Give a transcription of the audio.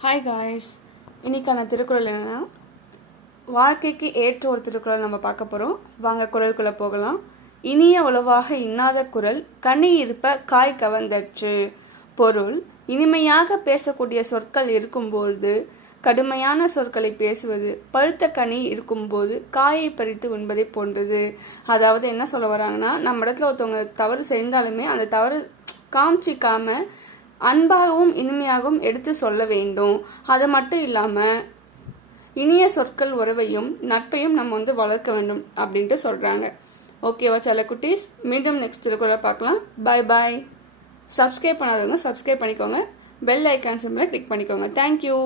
Hi guys, இன்றைக்கான திருக்குறள் என்னென்னா, வாழ்க்கைக்கு ஏற்ற ஒரு திருக்குறள் நம்ம பார்க்க போகிறோம். வாங்க குறளுக்குள்ளே போகலாம். இனிய உளவாக இன்னாத குறள் கனி இருப்ப காய் கவர்ந்தற்று. பொருள்: இனிமையாக பேசக்கூடிய சொற்கள் இருக்கும்போது கடுமையான சொற்களை பேசுவது பழுத்த கனி இருக்கும்போது காயை பறித்து உண்பதை போன்றது. அதாவது என்ன சொல்ல வராங்கன்னா, நம்ம இடத்துல ஒருத்தவங்க தவறு செய்தாலுமே அந்த தவறு காமிச்சிக்காம அன்பாகவும் இனிமையாகவும் எடுத்து சொல்ல வேண்டும். அது மட்டும் இல்லாமல் இனிய சொற்கள் உறவையும் நட்பையும் நம்ம வளர்க்க வேண்டும் அப்படின்ட்டு சொல்கிறாங்க. ஓகேவா செல்ல குட்டீஸ், மீண்டும் நெக்ஸ்ட் திருக்குறளை பார்க்கலாம். பாய் பாய். சப்ஸ்கிரைப் பண்ணாதவங்க சப்ஸ்கிரைப் பண்ணிக்கோங்க. பெல் ஐக்கான் சிம்பிளை கிளிக் பண்ணிக்கோங்க. தேங்க்யூ.